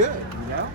good, you know?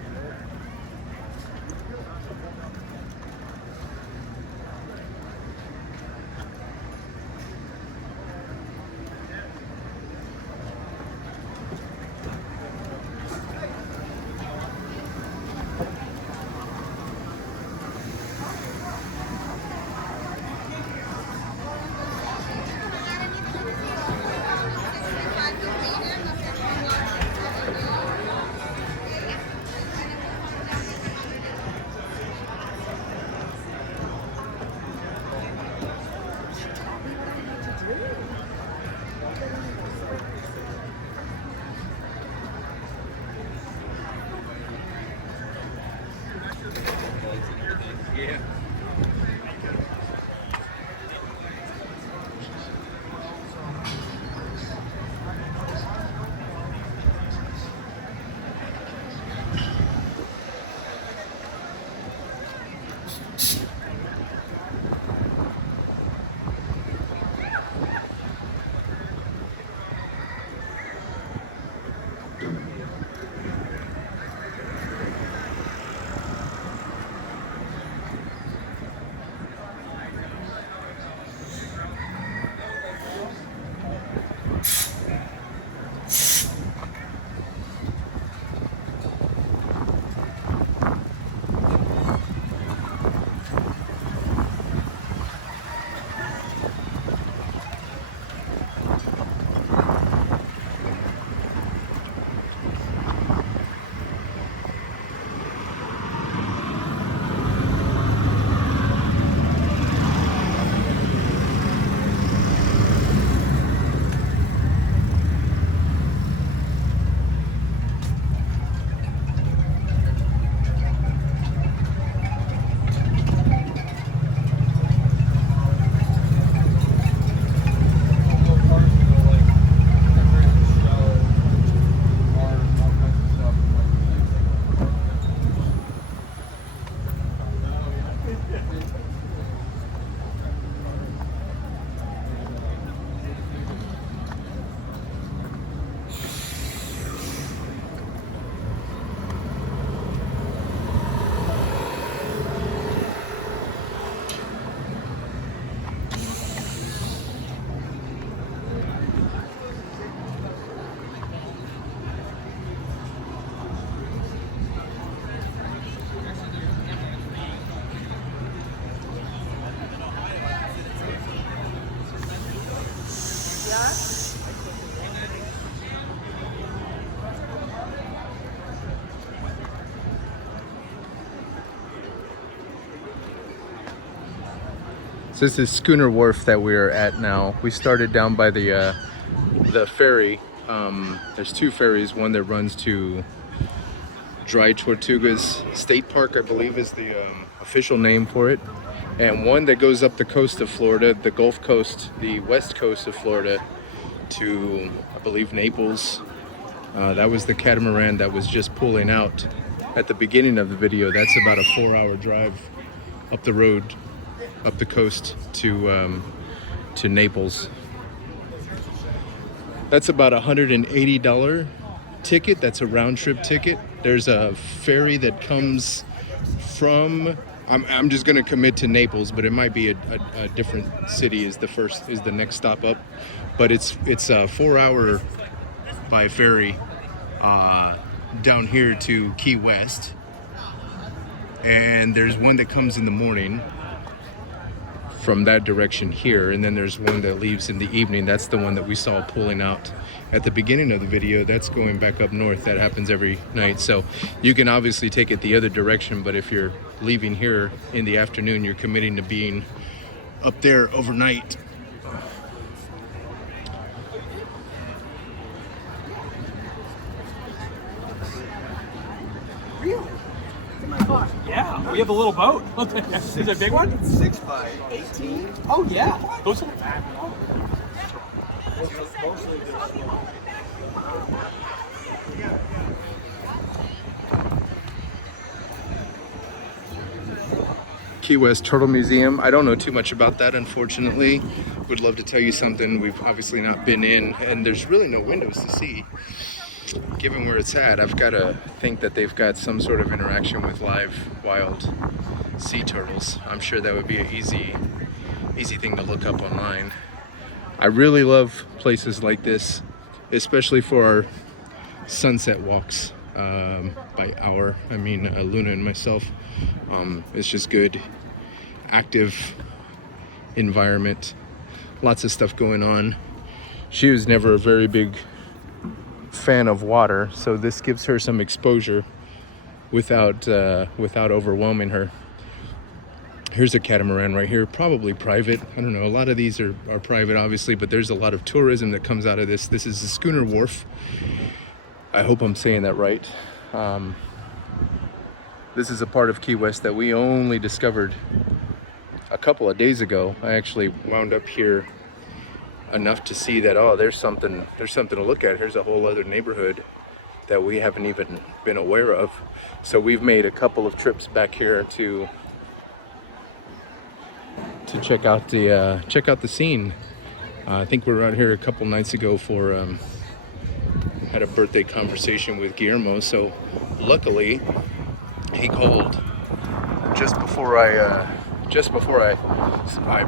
Yeah. So this is Schooner Wharf that we're at now. We started down by the ferry. There's two ferries, one that runs to Dry Tortugas State Park, I believe is the official name for it, and one that goes up the coast of Florida, the Gulf Coast, the west coast of Florida, to, I believe, Naples. That was the catamaran that was just pulling out at the beginning of the video. That's about a 4-hour drive up the road, up the coast to Naples. That's about $180 ticket. That's a round trip ticket. There's a ferry that comes from, I'm just gonna commit to Naples, but it might be a different city is the next stop up. But it's a 4-hour by ferry down here to Key West. And there's one that comes in the morning from that direction here, and then there's one that leaves in the evening. That's the one that we saw pulling out at the beginning of the video. That's going back up north. That happens every night. So you can obviously take it the other direction, but if you're leaving here in the afternoon, you're committing to being up there overnight. Yeah, we have a little boat. Is it a big one? 6 by 18. Oh yeah. Those are bad. Key West Turtle Museum. I don't know too much about that, unfortunately. Would love to tell you something. We've obviously not been in, and there's really no windows to see. given where it's at, I've got to think that they've got some sort of interaction with live wild sea turtles. I'm sure that would be an easy thing to look up online. I really love places like this, especially for our sunset walks. By our, I mean Luna and myself. It's just good, active environment. Lots of stuff going on. She was never a very big fan of water, so this gives her some exposure without overwhelming her. Here's a catamaran right here, probably private. I don't know, a lot of these are private obviously, but there's a lot of tourism that comes out of this. This is the Schooner Wharf. I hope I'm saying that right. This is a part of Key West that we only discovered a couple of days ago. I actually wound up here enough to see that, oh, there's something to look at. Here's a whole other neighborhood that we haven't even been aware of. So we've made a couple of trips back here to check out the scene. I think we were out here a couple nights ago for had a birthday conversation with Guillermo. So luckily he called just before I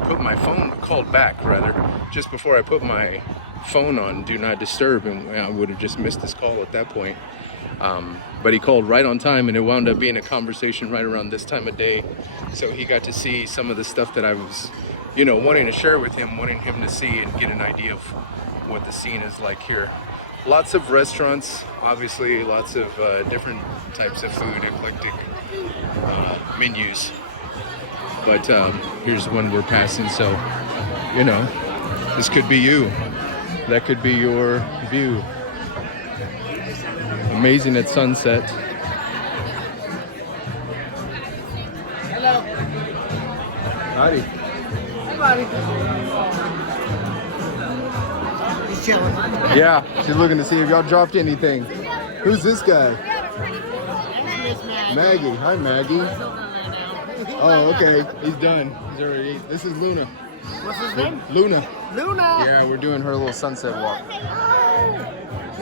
put my phone, called back rather, just before I put my phone on Do Not Disturb, and I would have just missed his call at that point. But he called right on time, and it wound up being a conversation right around this time of day. So he got to see some of the stuff that I was, wanting to share with him, wanting him to see and get an idea of what the scene is like here. Lots of restaurants, obviously, lots of different types of food, eclectic menus. But here's one we're passing, so, this could be you. That could be your view. Amazing at sunset. Hello. Howdy. Hey, buddy. He's chilling. Yeah, she's looking to see if y'all dropped anything. Who's this guy? Maggie. Hi, Maggie. Oh, okay. He's done. He's already. This is Luna. What's his name? Luna. Luna. Yeah, we're doing her little sunset walk.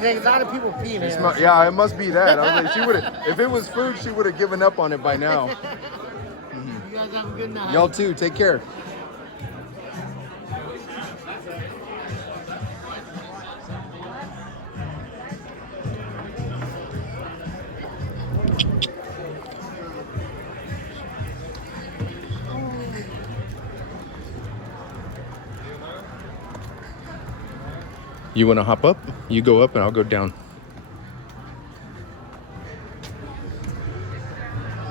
There's a lot of people peeing here. Yeah, it must be that. I was like, she would have. If it was food, she would have given up on it by now. You guys have a good night. Y'all too. Take care. You want to hop up? You go up and I'll go down.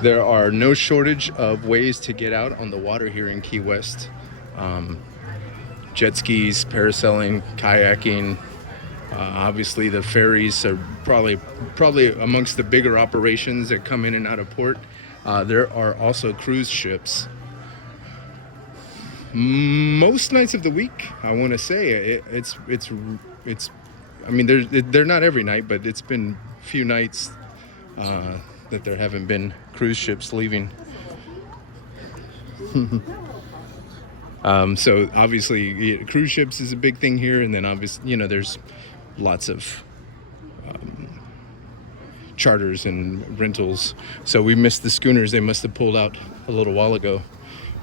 There are no shortage of ways to get out on the water here in Key West. Jet skis, parasailing, kayaking. Obviously the ferries are probably amongst the bigger operations that come in and out of port. There are also cruise ships. Most nights of the week, I want to say it's. I mean, they're not every night, but it's been a few nights that there haven't been cruise ships leaving. So obviously, cruise ships is a big thing here, and then obviously, there's lots of charters and rentals. So we missed the schooners. They must have pulled out a little while ago,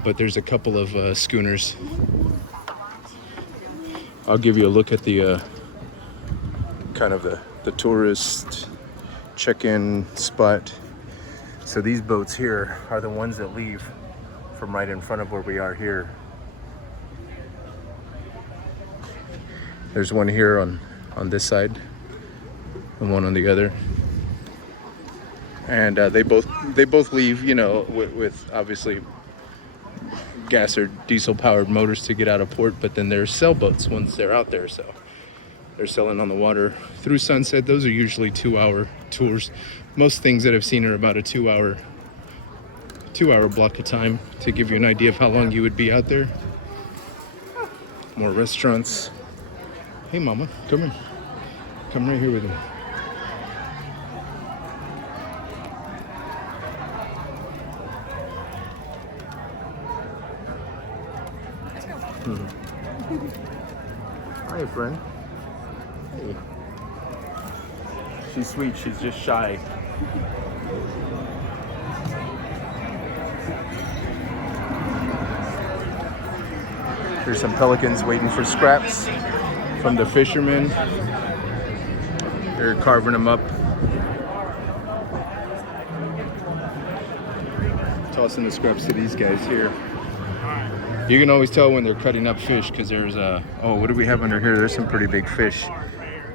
but there's a couple of schooners. I'll give you a look at the kind of the tourist check-in spot. So these boats here are the ones that leave from right in front of where we are here. There's one here on this side and one on the other. And they both leave, with obviously gas or diesel powered motors to get out of port, but then there's sailboats once they're out there, so they're sailing on the water through sunset. Those are usually 2-hour tours. Most things that I've seen are about a 2-hour block of time to give you an idea of how long you would be out there. More restaurants. Hey mama, come here. Come right here with me. Hi, friend. Hey. She's sweet. She's just shy. There's some pelicans waiting for scraps from the fishermen. They're carving them up. Tossing the scraps to these guys here. You can always tell when they're cutting up fish because there's oh, what do we have under here? There's some pretty big fish.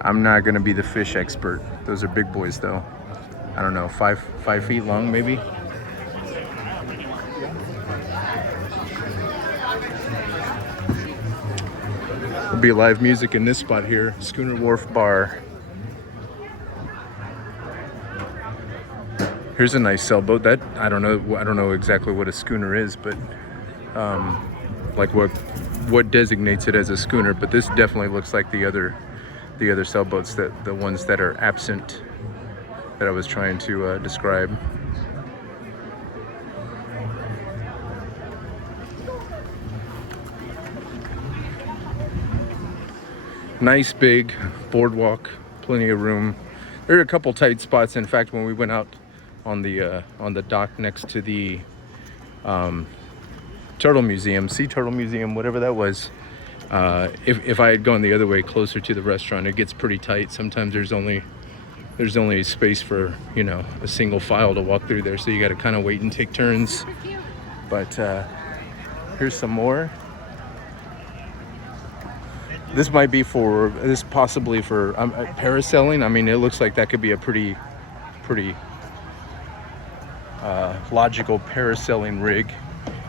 I'm not gonna be the fish expert. Those are big boys though. I don't know, 5 feet long maybe. There'll be live music in this spot here, Schooner Wharf Bar. Here's a nice sailboat. That I don't know exactly what a schooner is, but like what designates it as a schooner. But this definitely looks like the other sailboats, that the ones that are absent that I was trying to describe. Nice big boardwalk, plenty of room. There are a couple tight spots. In fact, when we went out on the dock next to the turtle museum, sea turtle museum, whatever that was, if I had gone the other way closer to the restaurant, it gets pretty tight. Sometimes there's only space for, you know, a single file to walk through there, so you got to kind of wait and take turns. But here's some more. This possibly for parasailing. I mean, it looks like that could be a pretty logical parasailing rig.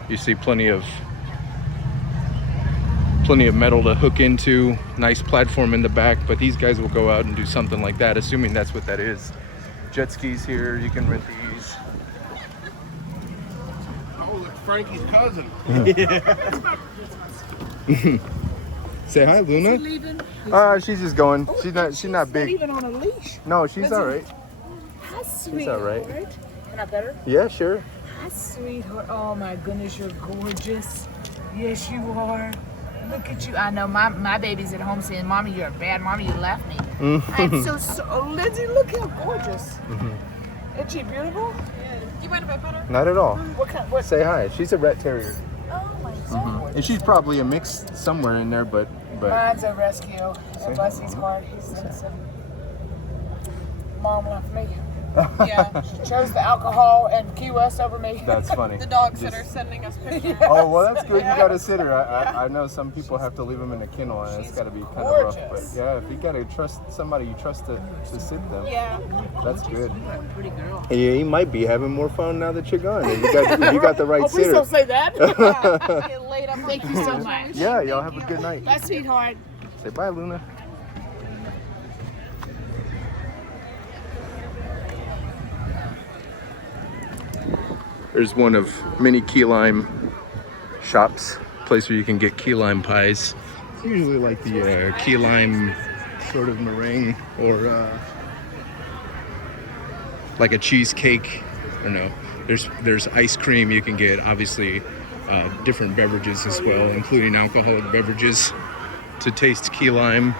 You see plenty of metal to hook into, nice platform in the back, but these guys will go out and do something like that, assuming that's what that is. Jet skis here, you can rent these. Oh, look, Frankie's cousin. Say hi, Luna. Is she leaving? She's just going. Oh, She's not not big. even on a leash. No, she's all right. Hi, sweetheart. She's all right. Can I pet her? Yeah, sure. Hi, sweetheart. Oh my goodness, you're gorgeous. Yes, you are. Look at you. I know my baby's at home saying, "Mommy, you're a bad mommy. You left me." I'm so Lindsay, look how gorgeous. Isn't she beautiful? Yeah. You mind if I pet her? Not at all. What? Say hi. She's a rat terrier. Oh my God. And she's probably a mix somewhere in there, but Mine's a rescue. And bless his heart, he's innocent. Mom left me. Yeah, she chose the alcohol and Key West over me. that's funny. The dog sitter sending us pictures. Oh, well, that's good. You got a sitter. I know some people have to leave them in a kennel, and it's got to be kind of rough. But gorgeous. yeah, if you got to trust somebody you trust to sit them, Yeah. that's good. Pretty girl. Yeah, you might be having more fun now that you're gone. You got the right Oh, please sitter. don't say that. Get laid up. Thank you so much. Yeah, y'all have a good night. Bye, sweetheart. Say bye, Luna. There's one of many key lime shops, place where you can get key lime pies. It's usually like the key lime sort of meringue, or like a cheesecake. I don't know. There's ice cream you can get, obviously different beverages as well, including alcoholic beverages to taste key lime.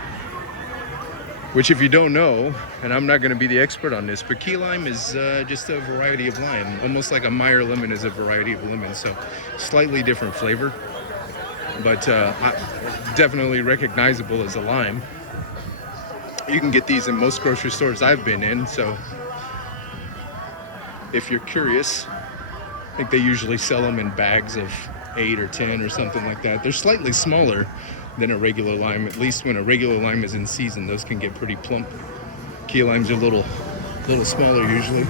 Which, if you don't know, and I'm not going to be the expert on this, but key lime is just a variety of lime, almost like a Meyer lemon is a variety of lemon, so slightly different flavor, but definitely recognizable as a lime. You can get these in most grocery stores I've been in, so if you're curious, I think they usually sell them in bags of 8 or 10 or something like that. They're slightly smaller than a regular lime. At least when a regular lime is in season, those can get pretty plump. Key limes are a little smaller usually.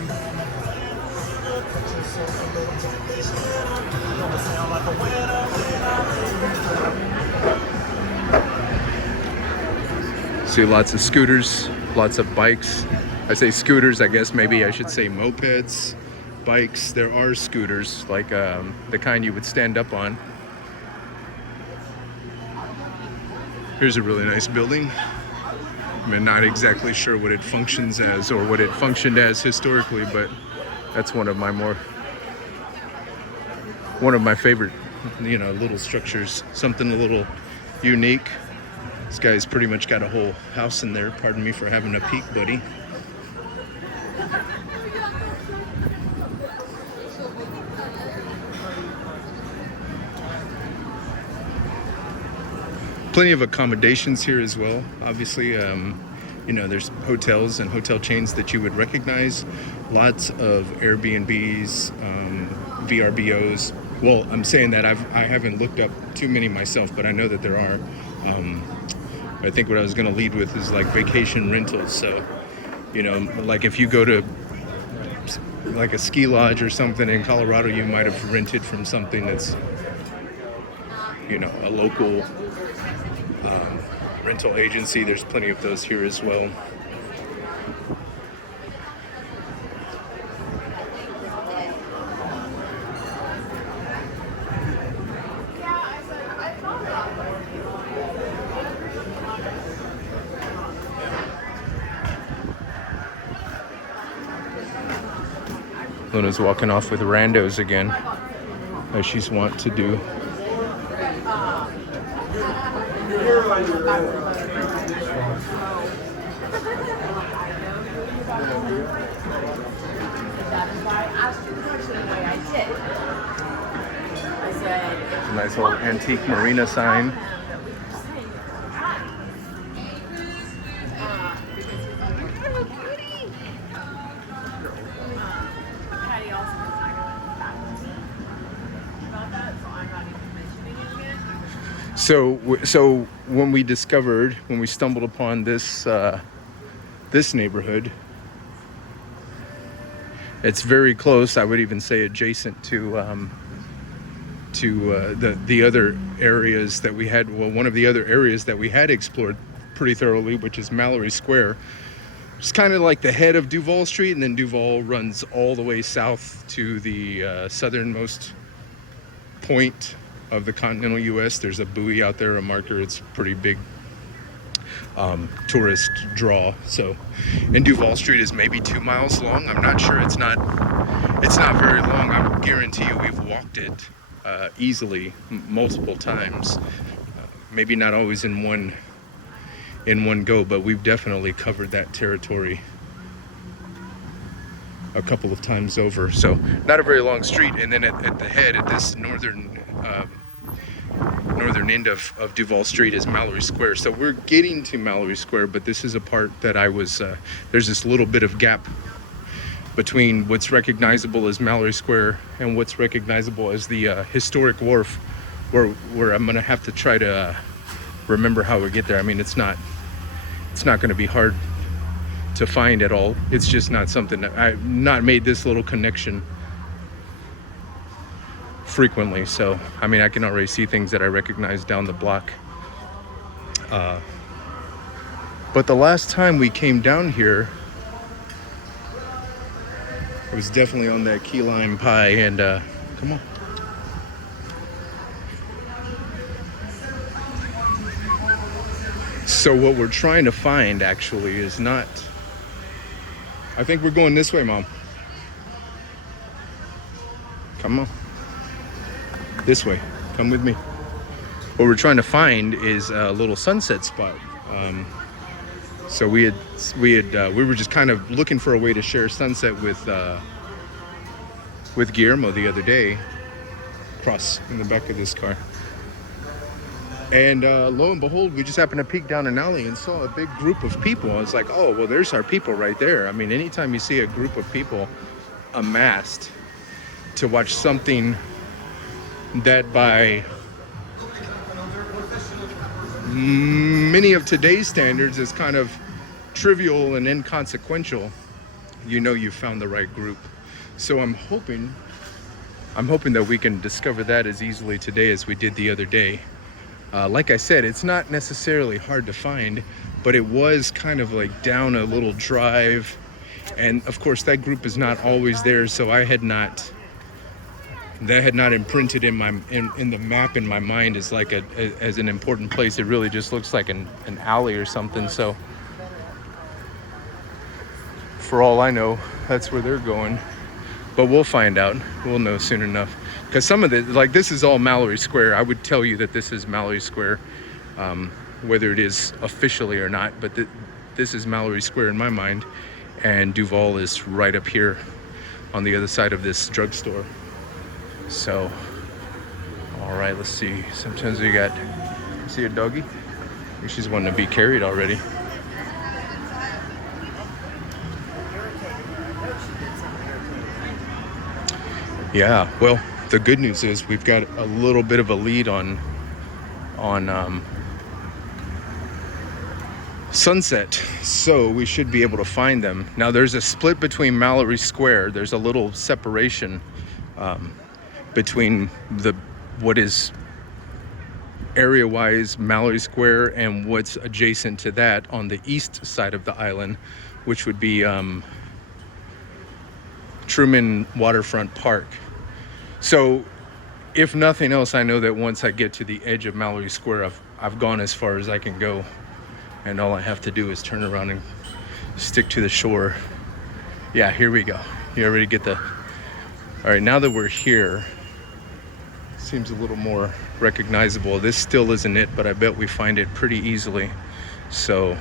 See lots of scooters, lots of bikes. I say scooters, I guess maybe I should say mopeds, bikes. There are scooters, like the kind you would stand up on. Here's a really nice building. I'm not exactly sure what it functions as or what it functioned as historically, but that's one of my favorite, little structures. Something a little unique. This guy's pretty much got a whole house in there. Pardon me for having a peek, buddy. plenty of accommodations here as well. Obviously, you know, there's hotels and hotel chains that you would recognize. Lots of Airbnbs, VRBOs. Well, I'm saying that I haven't looked up too many myself, but I know that there are. I think what I was going to lead with is like vacation rentals. So, you know, like if you go to like a ski lodge or something in Colorado, you might have rented from something that's, you know, a local rental agency. There's plenty of those here as well. Luna's walking off with randos again, as she's wont to do. A nice little antique marina sign. So when we stumbled upon this this neighborhood, it's very close. I would even say adjacent to the other areas that we had. Well, one of the other areas that we had explored pretty thoroughly, which is Mallory Square. It's kind of like the head of Duval Street, and then Duval runs all the way south to the southernmost point of the continental U.S. There's a buoy out there, a marker. It's pretty big tourist draw. So, and Duval Street is maybe 2 miles long. I'm not sure. It's not very long. I guarantee you we've walked it easily multiple times. Maybe not always in one go, but we've definitely covered that territory a couple of times over. So not a very long street. And then at the head, at this northern end of Duval Street is Mallory Square. So we're getting to Mallory Square, but this is a part that I was there's this little bit of gap between what's recognizable as Mallory Square and what's recognizable as the historic wharf, where I'm gonna have to try to remember how we get there. I mean, it's not going to be hard to find at all. It's just not something that I've not made this little connection frequently. So, I mean, I can already see things that I recognize down the block. But the last time we came down here, it was definitely on that key lime pie. And come on. So what we're trying to find actually is not, I think we're going this way, Mom. Come on. This way. Come with me. What we're trying to find is a little sunset spot. So we were just kind of looking for a way to share sunset with Guillermo the other day, across in the back of this car. And lo and behold, we just happened to peek down an alley and saw a big group of people. I was like, oh, well, there's our people right there. I mean, anytime you see a group of people amassed to watch something that by many of today's standards is kind of trivial and inconsequential, you know you've found the right group. So I'm hoping that we can discover that as easily today as we did the other day. Like I said, it's not necessarily hard to find, but it was kind of like down a little drive, and of course that group is not always there, so that had not imprinted in the map in my mind as like as an important place. It really just looks like an alley or something. So for all I know, that's where they're going, but we'll find out. We'll know soon enough. Because some of like this is all Mallory Square. I would tell you that this is Mallory Square, whether it is officially or not, but this is Mallory Square in my mind, and Duval is right up here on the other side of this drugstore. So, all right, let's see. Sometimes we see a doggy. She's wanting to be carried already. Yeah, well, the good news is we've got a little bit of a lead on Sunset, so we should be able to find them. Now there's a split between Mallory Square. There's a little separation between what is area-wise Mallory Square and what's adjacent to that on the east side of the island, which would be Truman Waterfront Park. So if nothing else, I know that once I get to the edge of Mallory Square, I've gone as far as I can go, and all I have to do is turn around and stick to the shore. Yeah, here we go. You already get the... All right, now that we're here, seems a little more recognizable. This still isn't it, but I bet we find it pretty easily. So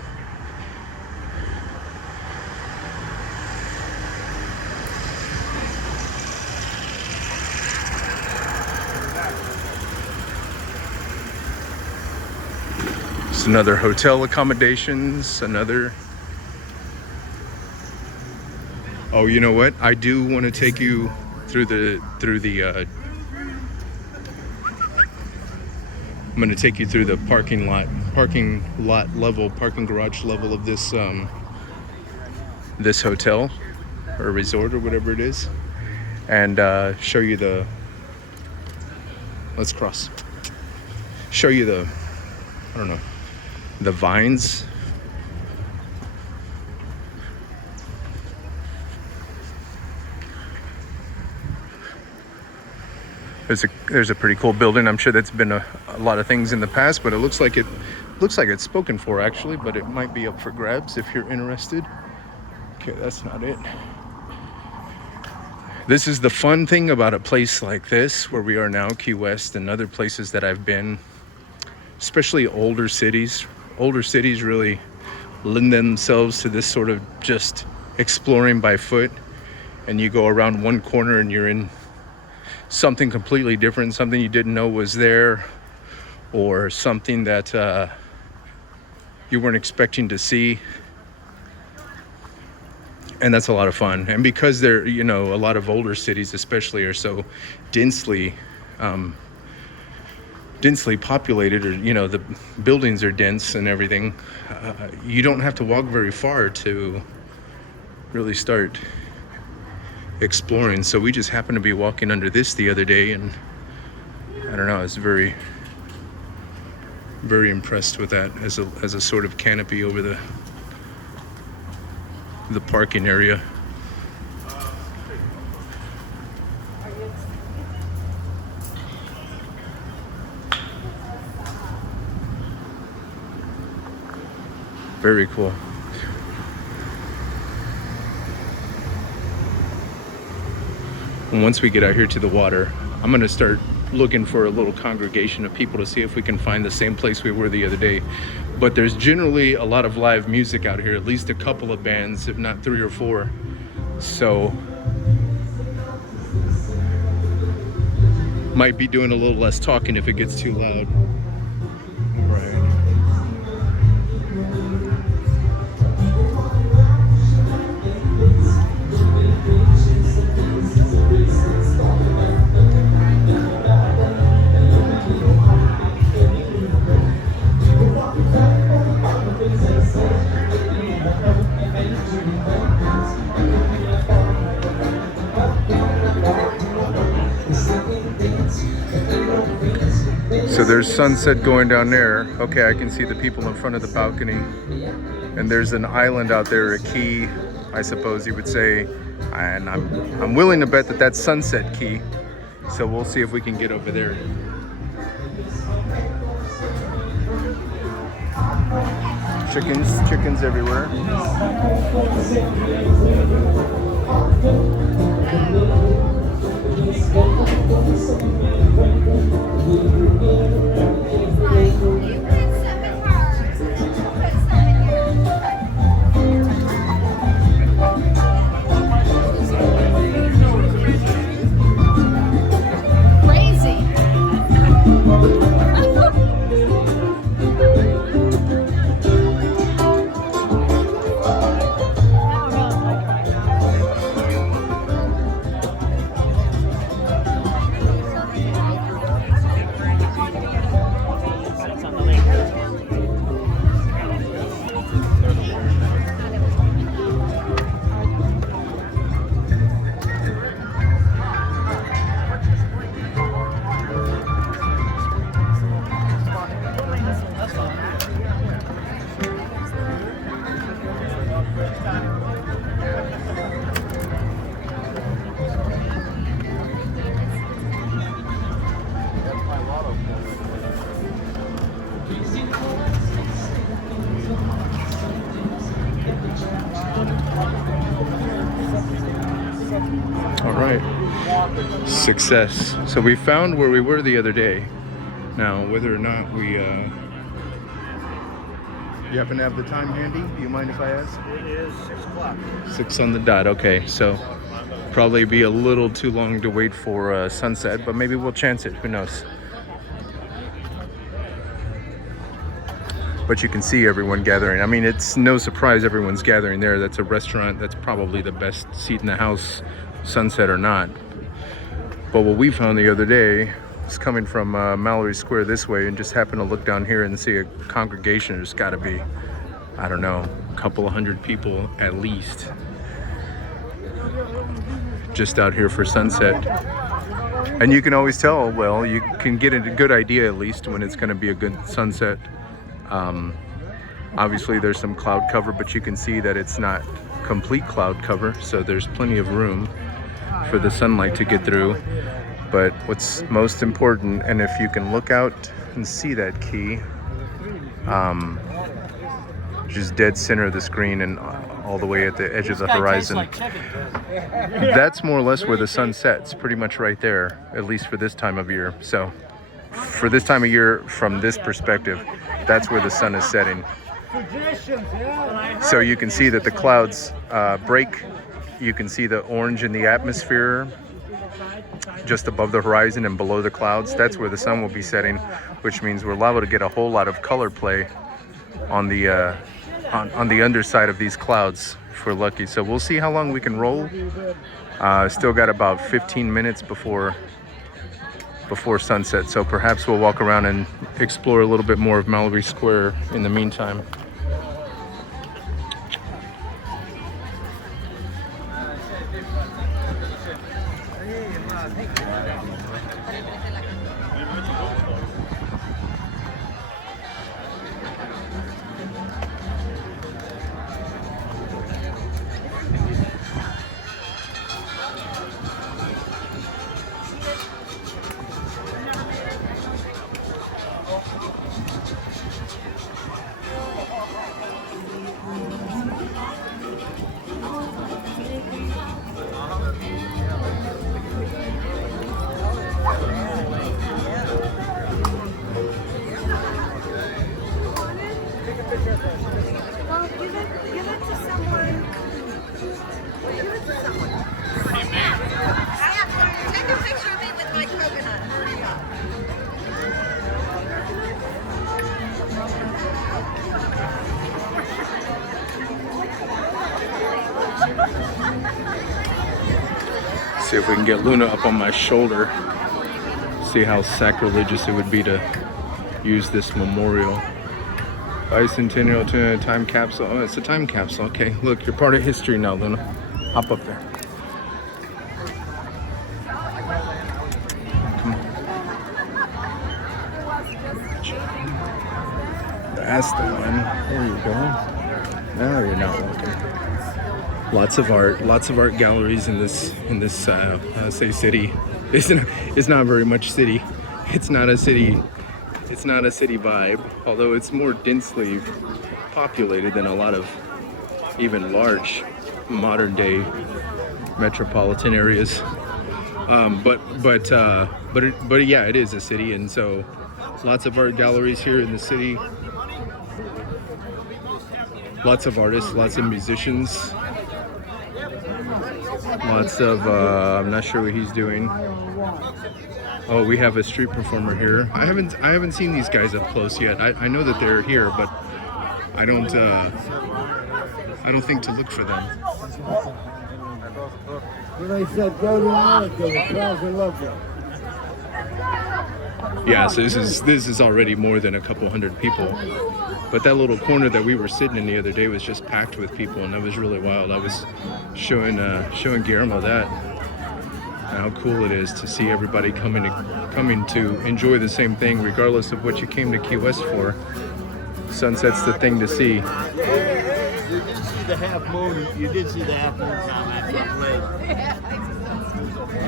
it's another hotel accommodations, another... Oh, you know what? I do want to take you through the I'm going to take you through the parking garage level of this this hotel or resort or whatever it is, and show you the... Let's cross. Show you the, I don't know, the vines. There's a pretty cool building. I'm sure that's been a lot of things in the past, but it looks like it's spoken for actually, but it might be up for grabs if you're interested. Okay, that's not it. This is the fun thing about a place like this, where we are now, Key West, and other places that I've been, especially older cities. Older cities really lend themselves to this sort of just exploring by foot, and you go around one corner and you're in something completely different, something you didn't know was there, or something that you weren't expecting to see. And that's a lot of fun. And because they're, you know, a lot of older cities especially are so densely populated, or, you know, the buildings are dense and everything, you don't have to walk very far to really start exploring. So we just happened to be walking under this the other day, and I don't know, I was very, very impressed with that as a sort of canopy over the parking area. Very cool. And once we get out here to the water, I'm going to start looking for a little congregation of people to see if we can find the same place we were the other day. But there's generally a lot of live music out here, at least a couple of bands, if not 3 or 4. So might be doing a little less talking if it gets too loud. So there's sunset going down there. Okay, I can see the people in front of the balcony. And there's an island out there, a key, I suppose you would say. And I'm willing to bet that that's Sunset Key. So we'll see if we can get over there. Chickens everywhere. All right, success. So we found where we were the other day. Now, whether or not we, you happen to have the time handy? Do you mind if I ask? It is 6 o'clock. 6 on the dot. Okay, so probably be a little too long to wait for sunset, but maybe we'll chance it. Who knows? But you can see everyone gathering. I mean, it's no surprise everyone's gathering there. That's a restaurant. That's probably the best seat in the house, sunset or not. But what we found the other day was coming from Mallory Square this way, and just happened to look down here and see a congregation. There's got to be, I don't know, a couple of hundred people at least, just out here for sunset. And you can always tell, well, you can get a good idea at least when it's going to be a good sunset. Obviously there's some cloud cover, but you can see that it's not complete cloud cover, so there's plenty of room for the sunlight to get through. But what's most important, and if you can look out and see that key, just dead center of the screen and all the way at the edge of the horizon, that's more or less where the sun sets, pretty much right there, at least for this time of year. So for this time of year, from this perspective, that's where the sun is setting. So you can see that the clouds break. You can see the orange in the atmosphere just above the horizon and below the clouds. That's where the sun will be setting, which means we're liable to get a whole lot of color play on the underside of these clouds if we're lucky. So we'll see how long we can roll. Still got about 15 minutes before sunset, so perhaps we'll walk around and explore a little bit more of Mallory Square in the meantime. See if we can get Luna up on my shoulder. See how sacrilegious it would be to use this memorial. Bicentennial to time capsule. Oh, it's a time capsule. Okay, look, you're part of history now, Luna. Hop up there. Come on. That's the one. There you go. Now you're not walking. Lots of art galleries in this say city. It's not very much city. It's not a city vibe, although it's more densely populated than a lot of even large modern day metropolitan areas. But yeah, it is a city, and so lots of art galleries here in the city. Lots of artists, lots of musicians. Lots of, I'm not sure what he's doing. Oh, we have a street performer here. I haven't seen these guys up close yet. I know that they're here, but I don't think to look for them. When I said go to America, the crowds will love you. Yeah, so this is already more than a couple hundred people. But that little corner that we were sitting in the other day was just packed with people, and that was really wild. I was showing Guillermo that, and how cool it is to see everybody coming to enjoy the same thing, regardless of what you came to Key West for. Sunset's the thing to see. You did see the half moon. You did see the half moon comment.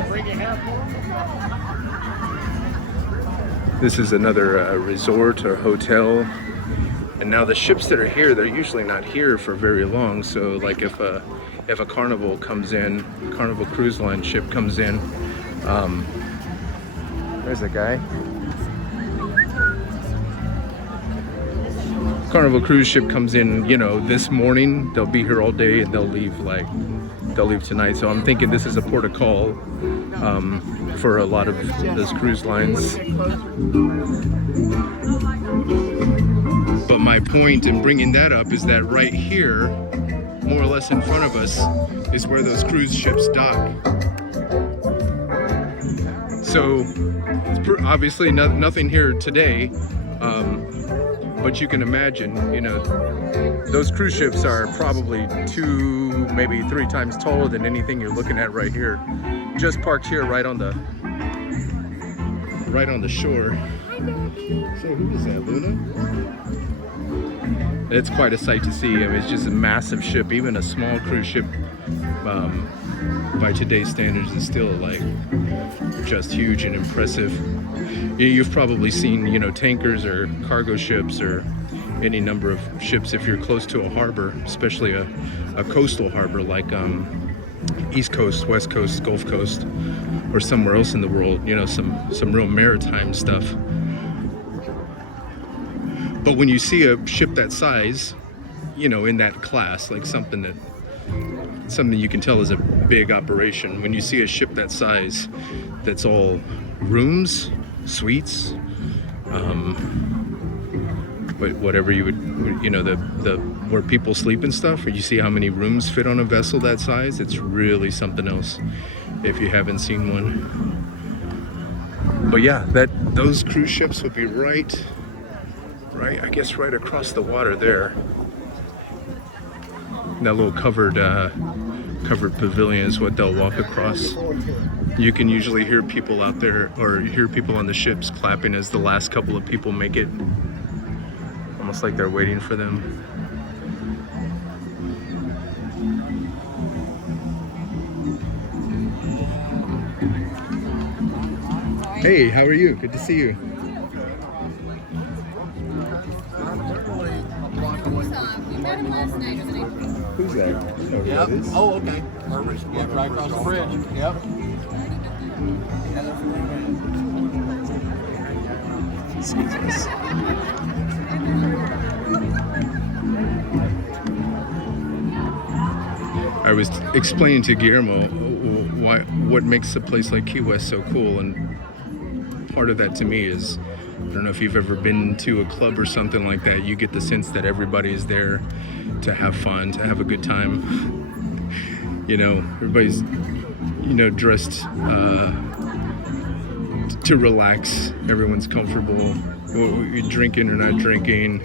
Bring a half moon. This is another resort or hotel. And now the ships that are here, they're usually not here for very long. So like if a Carnival comes in, Carnival Cruise Line ship comes in, there's a guy. Carnival cruise ship comes in, you know, this morning, they'll be here all day and they'll leave tonight. So I'm thinking this is a port of call for a lot of those cruise lines. But my point in bringing that up is that right here, more or less in front of us, is where those cruise ships dock. So it's obviously nothing here today, but you can imagine, you know, those cruise ships are probably 2, maybe 3 times taller than anything you're looking at right here. Just parked here right on the shore. So who is that, Luna? It's quite a sight to see. I mean, it's just a massive ship. Even a small cruise ship, by today's standards, is still like just huge and impressive. You've probably seen, you know, tankers or cargo ships or any number of ships if you're close to a harbor, especially a coastal harbor like East Coast, West Coast, Gulf Coast, or somewhere else in the world. You know, some real maritime stuff. But when you see a ship that size, you know, in that class, like something you can tell is a big operation. When you see a ship that size, that's all rooms, suites, whatever you would, you know, the where people sleep and stuff. Or you see how many rooms fit on a vessel that size. It's really something else if you haven't seen one. But yeah, those cruise ships would be right, I guess right across the water there. That little covered pavilion is what they'll walk across. You can usually hear people out there, or hear people on the ships clapping as the last couple of people make it. Almost like they're waiting for them. Hey, how are you? Good to see you. Who's that? Yep. Oh, okay. Perfect. Yeah, right across the bridge. Yep. Jesus. I was explaining to Guillermo what makes a place like Key West so cool, and part of that to me is, I don't know if you've ever been to a club or something like that, you get the sense that everybody is there to have fun, to have a good time. You know, everybody's, you know, dressed to relax. Everyone's comfortable. You're drinking or not drinking,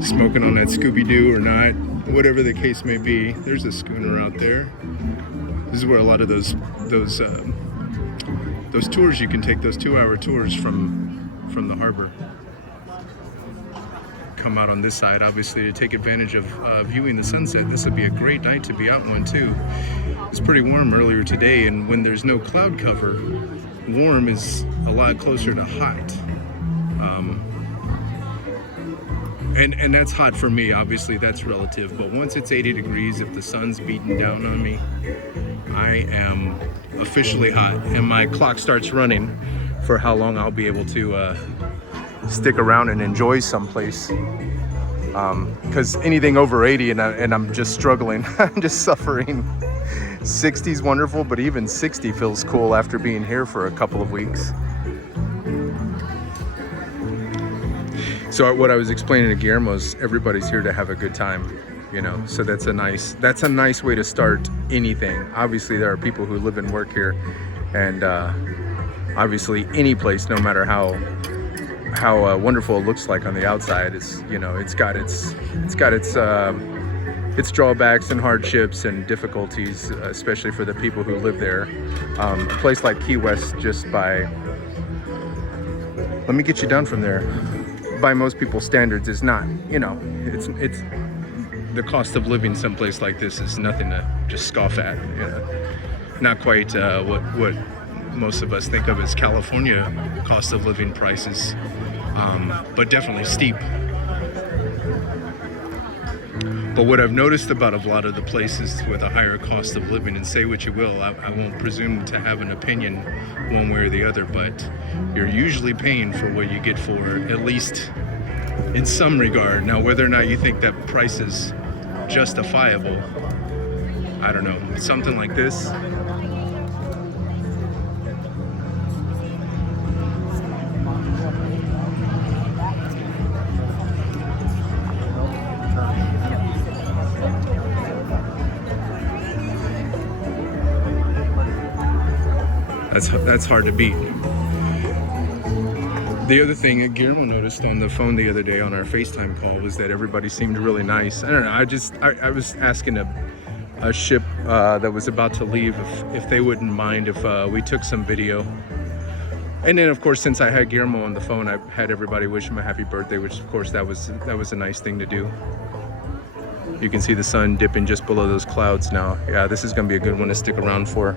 smoking on that Scooby-Doo or not, whatever the case may be. There's a schooner out there. This is where a lot of those tours you can take, those 2-hour tours from the harbor, come out on this side, obviously, to take advantage of viewing the sunset. This would be a great night to be out one too. It's pretty warm earlier today, and when there's no cloud cover, warm is a lot closer to hot. And that's hot for me. Obviously that's relative, but once it's 80 degrees, if the sun's beating down on me, I am officially hot, and my clock starts running for how long I'll be able to stick around and enjoy someplace. Because anything over 80 and I'm just struggling, I'm just suffering. 60's wonderful, but even 60 feels cool after being here for a couple of weeks. So what I was explaining to Guillermo is everybody's here to have a good time, you know. So that's a nice way to start anything. Obviously there are people who live and work here, and obviously any place, no matter how wonderful it looks like on the outside, is, you know, it's got its drawbacks and hardships and difficulties, especially for the people who live there. A place like Key West, just by, let me get you down from there, by most people's standards, is not, you know, it's the cost of living someplace like this is nothing to just scoff at, you know. Not quite what most of us think of as California cost of living prices, but definitely steep. But what I've noticed about a lot of the places with a higher cost of living, and say what you will, I won't presume to have an opinion one way or the other, but you're usually paying for what you get for, at least in some regard. Now, whether or not you think that price is justifiable, I don't know. Something like this. That's hard to beat. The other thing that Guillermo noticed on the phone the other day on our FaceTime call was that everybody seemed really nice. I don't know, I was asking a ship that was about to leave if they wouldn't mind if we took some video. And then of course, since I had Guillermo on the phone, I had everybody wish him a happy birthday, which of course that was a nice thing to do. You can see the sun dipping just below those clouds now. Yeah, this is gonna be a good one to stick around for.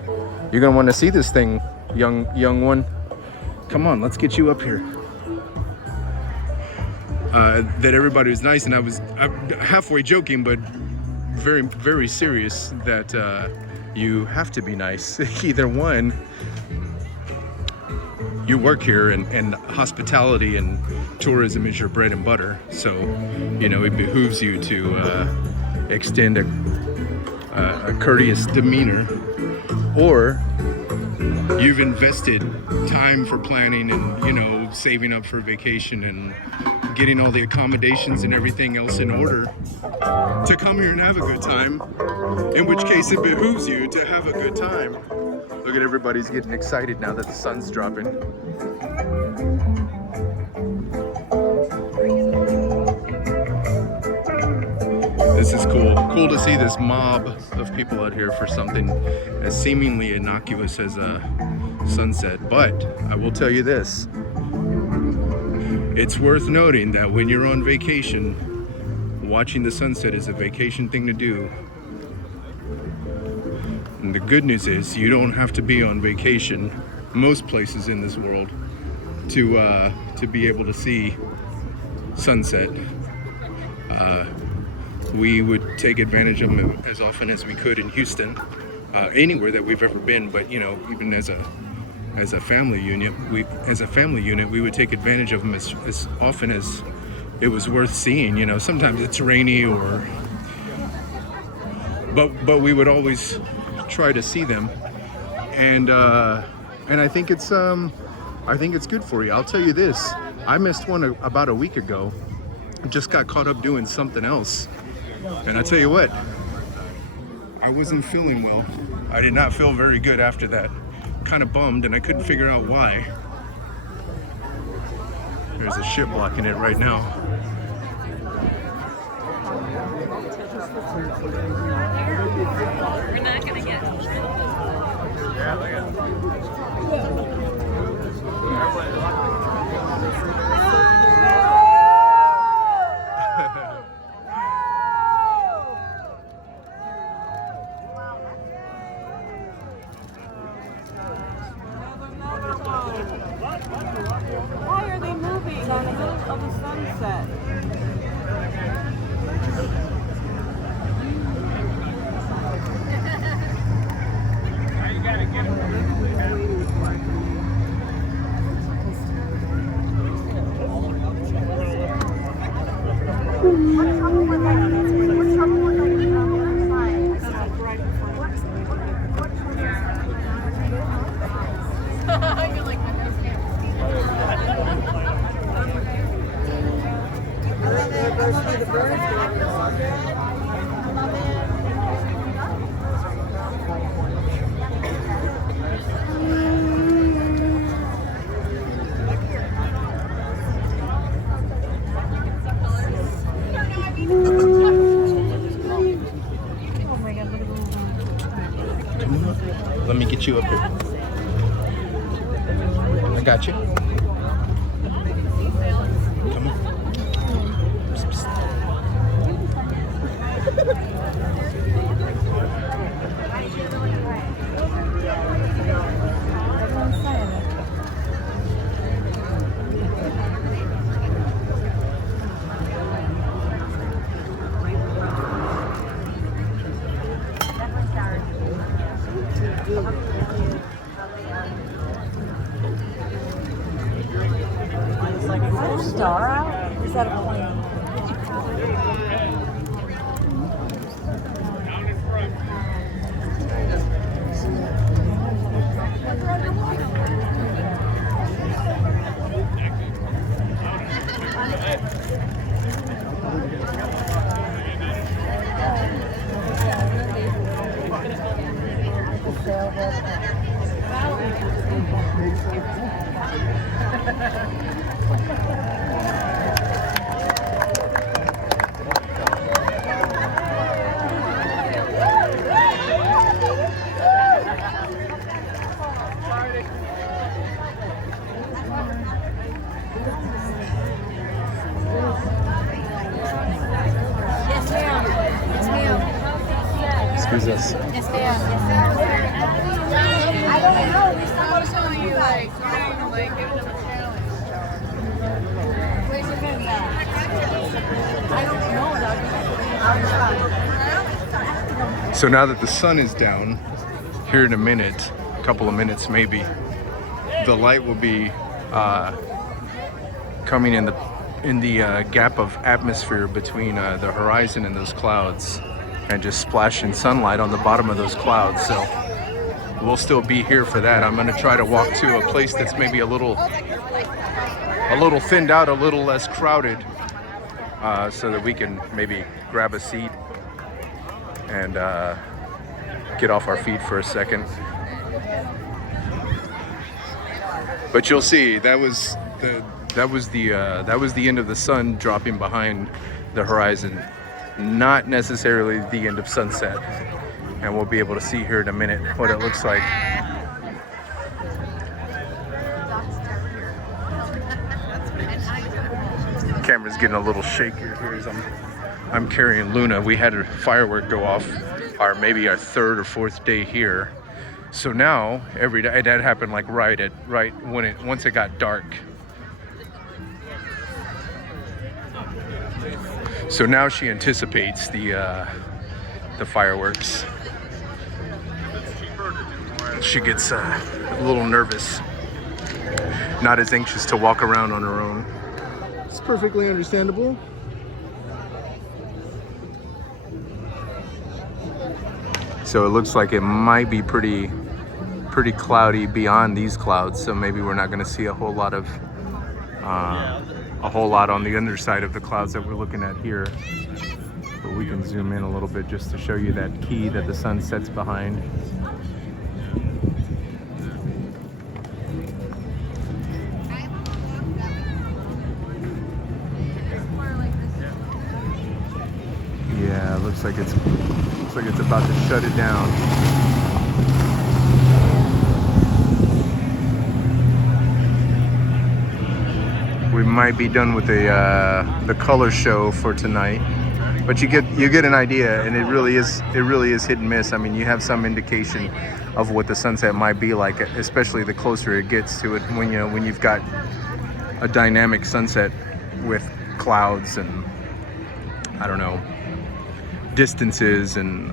You're gonna want to see this thing, young one. Come on, let's get you up here. That everybody was nice, and I'm halfway joking, but very, very serious that you have to be nice. Either one, you work here, and hospitality and tourism is your bread and butter. So, you know, it behooves you to extend a courteous demeanor, or you've invested time for planning and, you know, saving up for vacation and getting all the accommodations and everything else in order to come here and have a good time, in which case it behooves you to have a good time. Look at everybody's getting excited now that the sun's dropping. This is cool. Cool to see this mob of people out here for something as seemingly innocuous as a sunset. But I will tell you this. It's worth noting that when you're on vacation, watching the sunset is a vacation thing to do. And the good news is you don't have to be on vacation, most places in this world, to be able to see sunset. We would take advantage of them as often as we could in Houston, anywhere that we've ever been. But you know, even as a family unit, we would take advantage of them as often as it was worth seeing. You know, sometimes it's rainy but we would always try to see them, and I think it's good for you. I'll tell you this: I missed one about a week ago. Just got caught up doing something else. And I tell you what, I wasn't feeling well. I did not feel very good after that. Kind of bummed, and I couldn't figure out why. There's a ship blocking it right now. We're not gonna get Why are they moving in the middle of the sunset? You gotta get Let me get you up here. I got you. Come on. Psst, psst. car out? Or is that a plane? Excuse us. Yes, ma'am. I don't know. We're supposed to tell you, like, giving them a challenge. Where's your pen at? I don't know. So now that the sun is down, here in a minute, a couple of minutes maybe, the light will be coming in the gap of atmosphere between the horizon and those clouds, and just splashing sunlight on the bottom of those clouds. So we'll still be here for that. I'm gonna try to walk to a place that's maybe a little thinned out, a little less crowded, so that we can maybe grab a seat and get off our feet for a second. But you'll see that was the end of the sun dropping behind the horizon, not necessarily the end of sunset. And we'll be able to see here in a minute what it looks like. Camera's getting a little shaky here as I'm carrying Luna. We had a firework go off maybe our third or fourth day here. So now every day, that happened like right when once it got dark. So now she anticipates the fireworks. She gets a little nervous, not as anxious to walk around on her own. It's perfectly understandable. So it looks like it might be pretty cloudy beyond these clouds. So maybe we're not going to see a whole lot on the underside of the clouds that we're looking at here. But we can zoom in a little bit just to show you that key that the sun sets behind. Yeah, looks like it's about to shut it down. We might be done with the color show for tonight, but you get an idea, and it really is hit and miss. I mean, you have some indication of what the sunset might be like, especially the closer it gets to it. When you've got a dynamic sunset with clouds and I don't know, distances and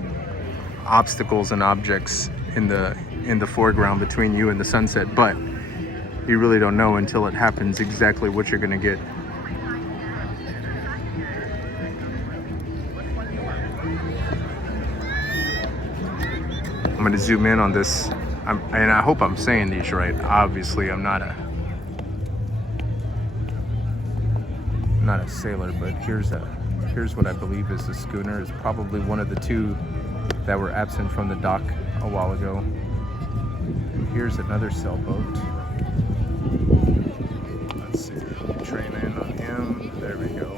obstacles and objects in the foreground between you and the sunset, but you really don't know until it happens exactly what you're gonna get. I'm gonna zoom in on this, and I hope I'm saying these right. Obviously, I'm not a sailor, but here's what I believe is the schooner. It's probably one of the two that were absent from the dock a while ago. And here's another sailboat. Let's see, train in on him. There we go.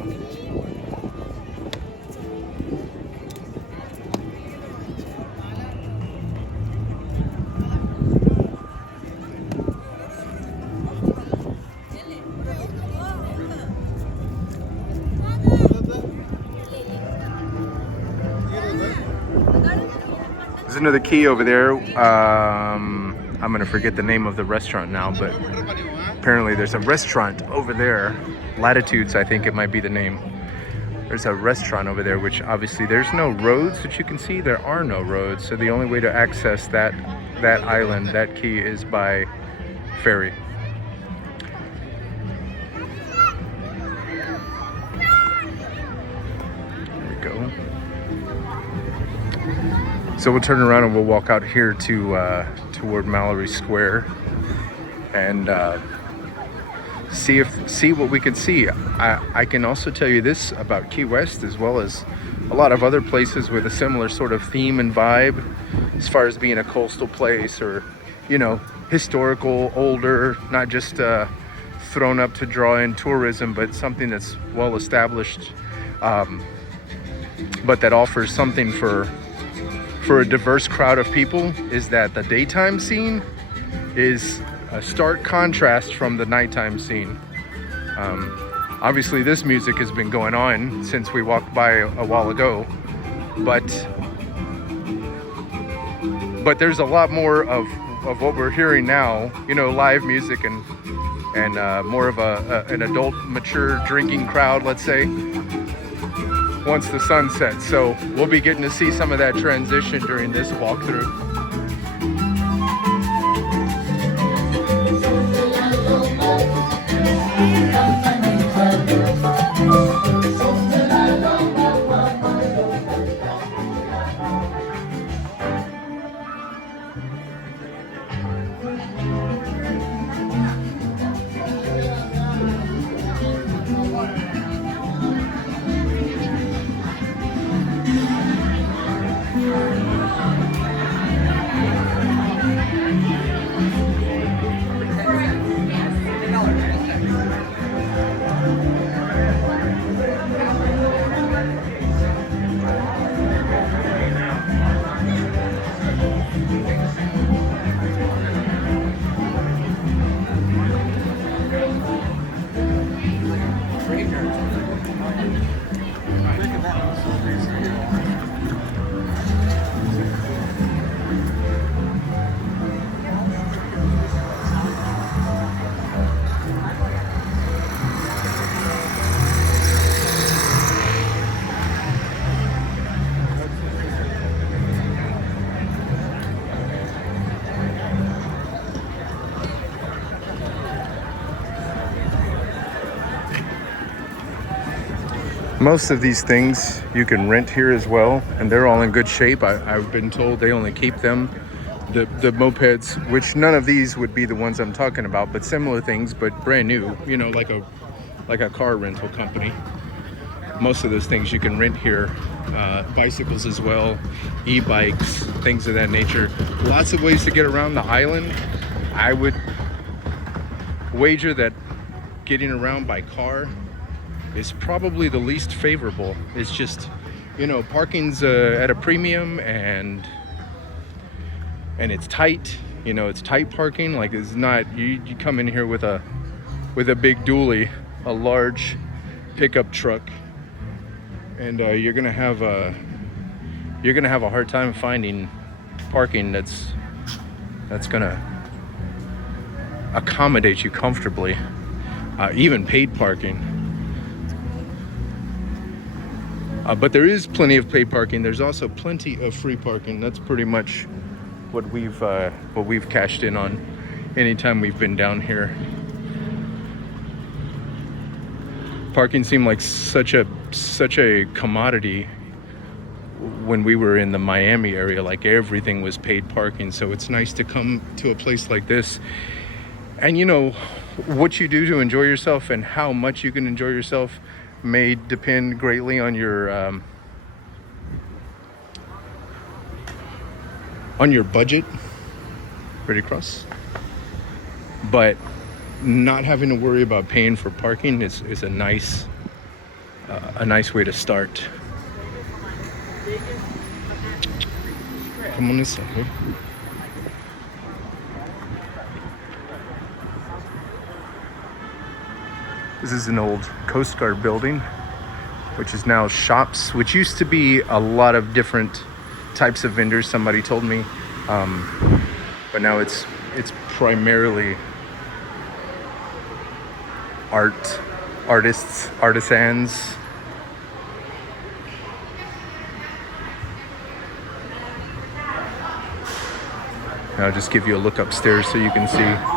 There's another key over there. I'm gonna forget the name of the restaurant now, but apparently there's a restaurant over there. Latitudes, I think it might be the name. There's a restaurant over there, which obviously there's no roads that you can see. There are no roads, so the only way to access that island, that key, is by ferry. So we'll turn around and we'll walk out here to toward Mallory Square and see what we can see. I can also tell you this about Key West, as well as a lot of other places with a similar sort of theme and vibe, as far as being a coastal place, or, you know, historical, older, not just thrown up to draw in tourism, but something that's well established, but that offers something for a diverse crowd of people, is that the daytime scene is a stark contrast from the nighttime scene. Obviously this music has been going on since we walked by a while ago, but there's a lot more of what we're hearing now, you know, live music and more of an adult, mature drinking crowd, let's say, once the sun sets. So we'll be getting to see some of that transition during this walkthrough. Most of these things you can rent here as well, and they're all in good shape. I've been told they only keep them. The mopeds, which none of these would be the ones I'm talking about, but similar things, but brand new, you know, like a car rental company. Most of those things you can rent here. Bicycles as well, e-bikes, things of that nature. Lots of ways to get around the island. I would wager that getting around by car is probably the least favorable. It's just, you know, parking's at a premium, and it's tight. You know, it's tight parking. Like, it's not, you come in here with a big dually, a large pickup truck, and you're gonna have a hard time finding parking that's gonna accommodate you comfortably, even paid parking. But there is plenty of paid parking. There's also plenty of free parking. That's pretty much what we've cashed in on anytime we've been down here. Parking seemed like such a commodity when we were in the Miami area. Like, everything was paid parking. So it's nice to come to a place like this, and, you know, what you do to enjoy yourself and how much you can enjoy yourself may depend greatly on your budget. Ready to cross? But not having to worry about paying for parking is a nice way to start. Come on this side. This is an old Coast Guard building, which is now shops, which used to be a lot of different types of vendors, somebody told me. But now it's primarily artists, artisans. And I'll just give you a look upstairs so you can see.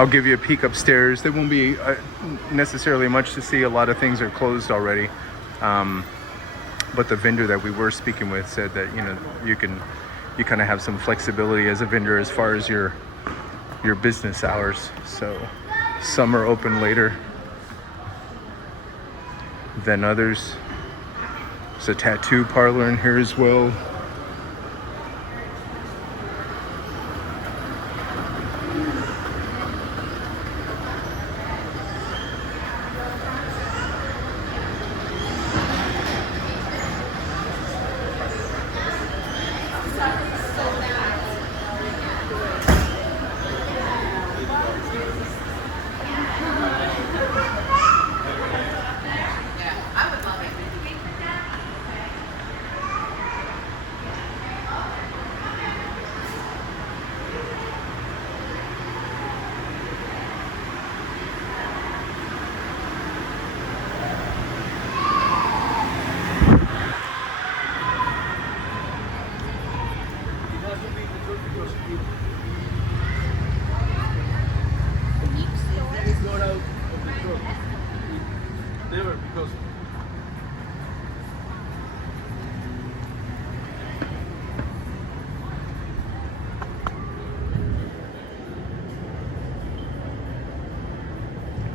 I'll give you a peek upstairs. There won't be necessarily much to see. A lot of things are closed already. But the vendor that we were speaking with said that, you know, you kind of have some flexibility as a vendor as far as your business hours. So some are open later than others. There's a tattoo parlor in here as well.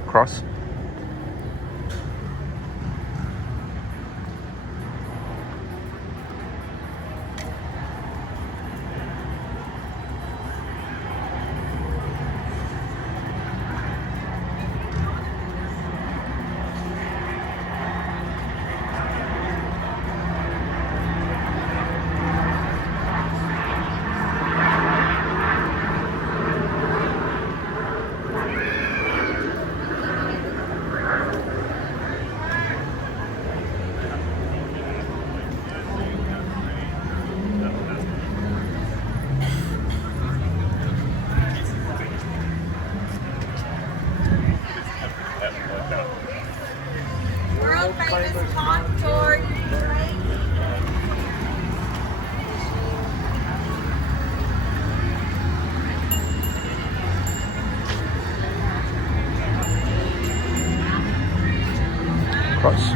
Cross. World famous contour. Cross.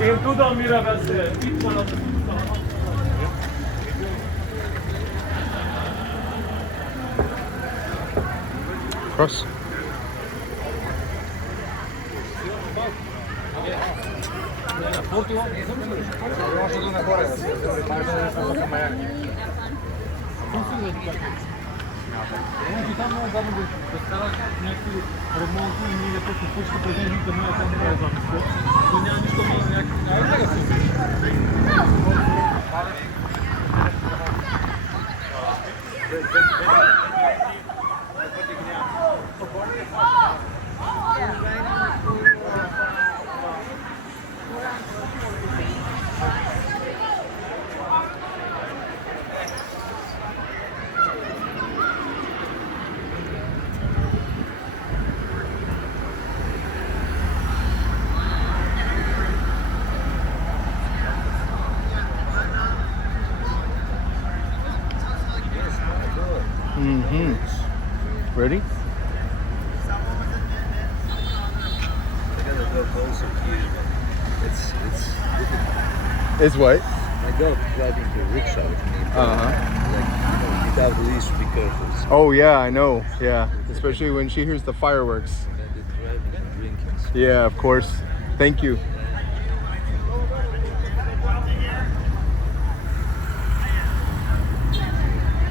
Én tudom, mire beszél. Itt van az Cross. Ready? I gotta go closer to you. It's difficult. It's what? My dog driving the rickshaw with me. Uh-huh. Like, without leash, be careful. Oh yeah, I know. Yeah, especially when she hears the fireworks. And then the driving and drinking. Yeah, of course. Thank you.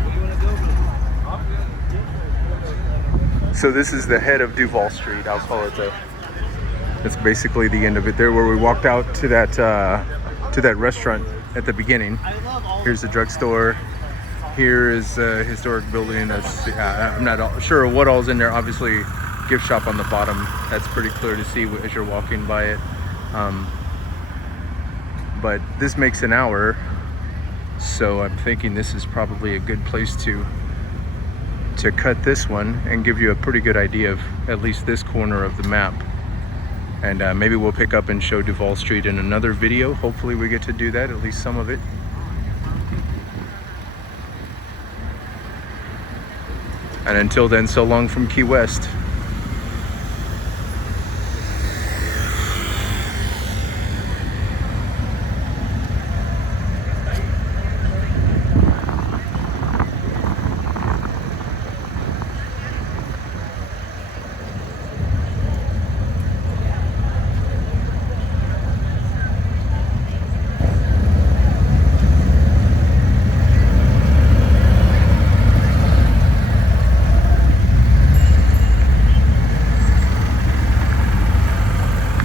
Where you wanna go? So this is the head of Duval Street. I'll call it that. That's basically the end of it there, where we walked out to that restaurant at the beginning. Here's the drugstore. Here is a historic building. That's I'm not sure what all's in there. Obviously, gift shop on the bottom. That's pretty clear to see as you're walking by it. But this makes an hour, so I'm thinking this is probably a good place to cut this one and give you a pretty good idea of at least this corner of the map. And maybe we'll pick up and show Duval Street in another video. Hopefully we get to do that, at least some of it. And until then, so long from Key West.